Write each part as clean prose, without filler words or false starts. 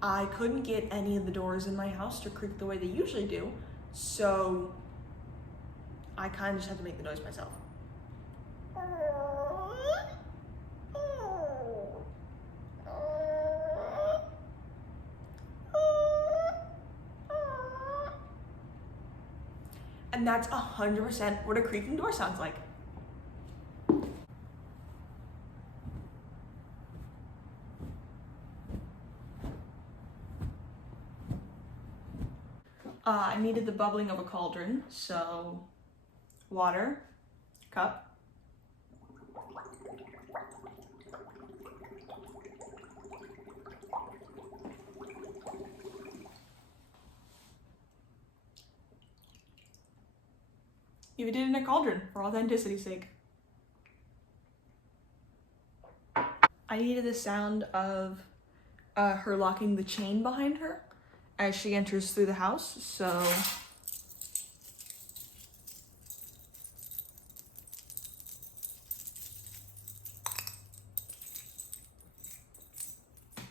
I couldn't get any of the doors in my house to creak the way they usually do, so I kind of just had to make the noise myself. And that's 100% what a creaking door sounds like. I needed the bubbling of a cauldron, so water, cup, you did it in a cauldron for authenticity's sake. I needed the sound of her locking the chain behind her as she enters through the house, so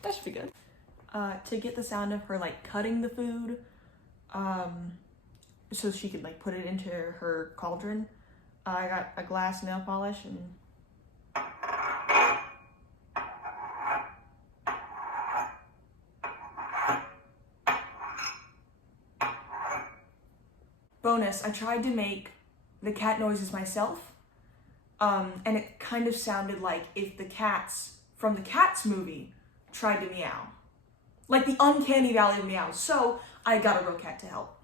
that should be good. To get the sound of her like cutting the food, so she could like put it into her cauldron, I got a glass nail polish and bonus, I tried to make the cat noises myself, and it kind of sounded like if the cats from the Cats movie tried to meow. Like the uncanny valley of meows. So I got a real cat to help.